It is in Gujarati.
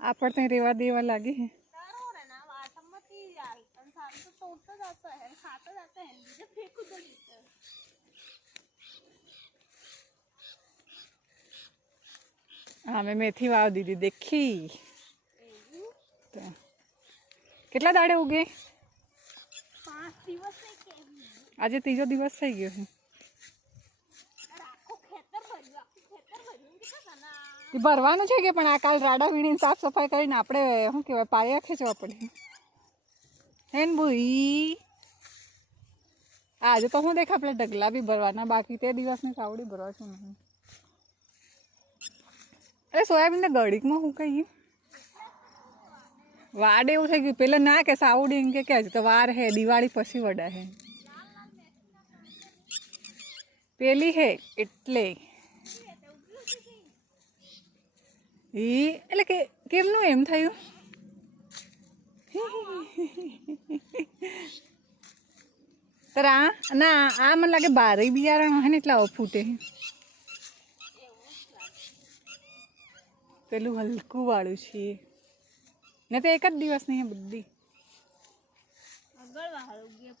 આપણે ત્યાં રેવા દેવા લાગે હે हाँ मैं मेथी वाव दीदी देखी तो કેટલા દાડે ઉગે 5 દિવસ આજે ત્રીજો દિવસ થઈ ગયો છે ભરવાનું છે કે પણ આ કાલ રાડા વીણીને સાફ સફાઈ કરીને આપણે શું કહેવાય પાયા ખેંચવા પડે હેન ભૂઈ આજે તો હું દેખ આપણે ઢગલા બી ભરવાના બાકી તે દિવસની સાવડી ભરવા છું નહીં અરે સોયાબીન ને ગળીકમાં હું કહીએ વાડ એવું થઈ ગયું પેલા ના કે સાવડી એમ કે હજુ તો વાર હે દિવાળી પછી વડા હે પેલી હે એટલે એટલે કે કેમનું એમ થયું तर ना आ मन लगे 12 बियारण है ने એટલે ફૂટે પેલું હલકું વાળું છે ને તો એક જ દિવસ નહીં બુદ્ધિ આગળ વાળું ગયા